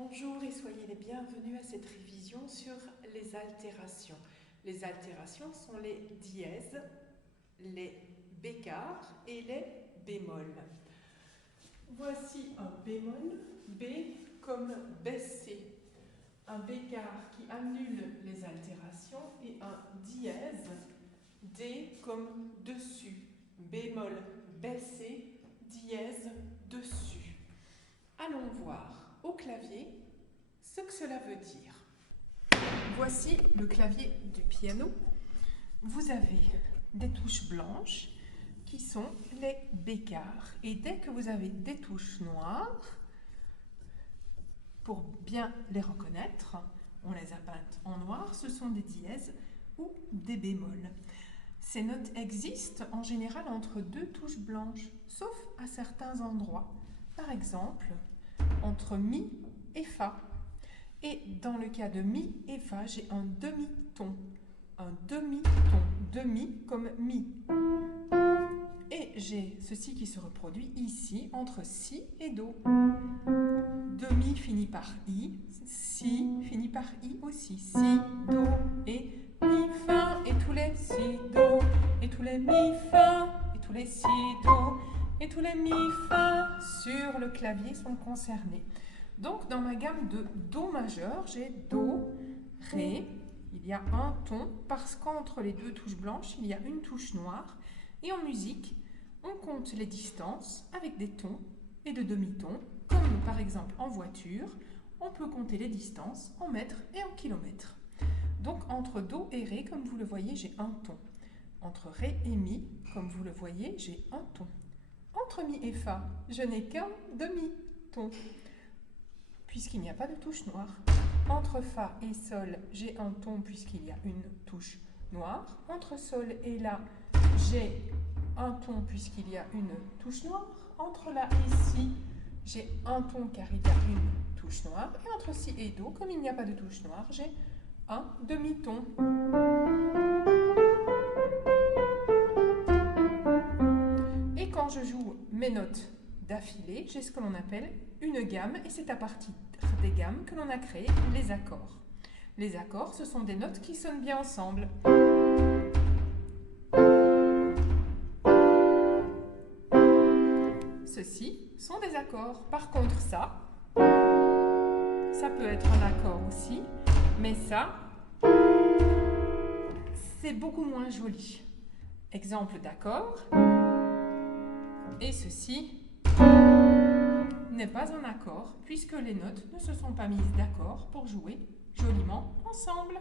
Bonjour et soyez les bienvenus à cette révision sur les altérations. Les altérations sont les dièses, les bécarres et les bémols. Voici un bémol, B comme baissé, un bécard qui annule les altérations et un dièse, D comme dessus, bémol baissé, dièse dessus. Allons voir au clavier ce que cela veut dire. Voici le clavier du piano. Vous avez des touches blanches qui sont les bécarres. Et dès que vous avez des touches noires, pour bien les reconnaître, on les a peintes en noir, ce sont des dièses ou des bémols. Ces notes existent en général entre deux touches blanches, sauf à certains endroits. Par exemple, entre Mi et Fa. Et dans le cas de Mi et Fa, j'ai un demi-ton. Un demi-ton. Demi comme Mi. Et j'ai ceci qui se reproduit ici entre Si et Do. Demi finit par I. Si finit par I aussi. Si, Do et Mi, Fa. Et tous les Si, Do. Et tous les Mi, Fa. Et tous les Si, Do. Et tous les Mi, Fa sur le clavier sont concernés. Donc, dans ma gamme de Do majeur, j'ai Do, Ré. Il y a un ton parce qu'entre les deux touches blanches, il y a une touche noire. Et en musique, on compte les distances avec des tons et de demi-tons. Comme par exemple en voiture, on peut compter les distances en mètres et en kilomètres. Donc, entre Do et Ré, comme vous le voyez, j'ai un ton. Entre Ré et Mi, comme vous le voyez, j'ai un ton. Entre Mi et Fa, je n'ai qu'un demi-ton, puisqu'il n'y a pas de touche noire. Entre Fa et Sol, j'ai un ton puisqu'il y a une touche noire. Entre Sol et La, j'ai un ton puisqu'il y a une touche noire. Entre La et Si, j'ai un ton car il y a une touche noire. Et entre Si et Do, comme il n'y a pas de touche noire, j'ai un demi-ton. Et quand je joue mes notes d'affilée, j'ai ce que l'on appelle une gamme, et c'est à partir des gammes que l'on a créé les accords. Les accords, ce sont des notes qui sonnent bien ensemble. Ceux-ci sont des accords. Par contre, ça peut être un accord aussi, mais ça, c'est beaucoup moins joli. Exemple d'accord. Et ceci n'est pas un accord puisque les notes ne se sont pas mises d'accord pour jouer joliment ensemble.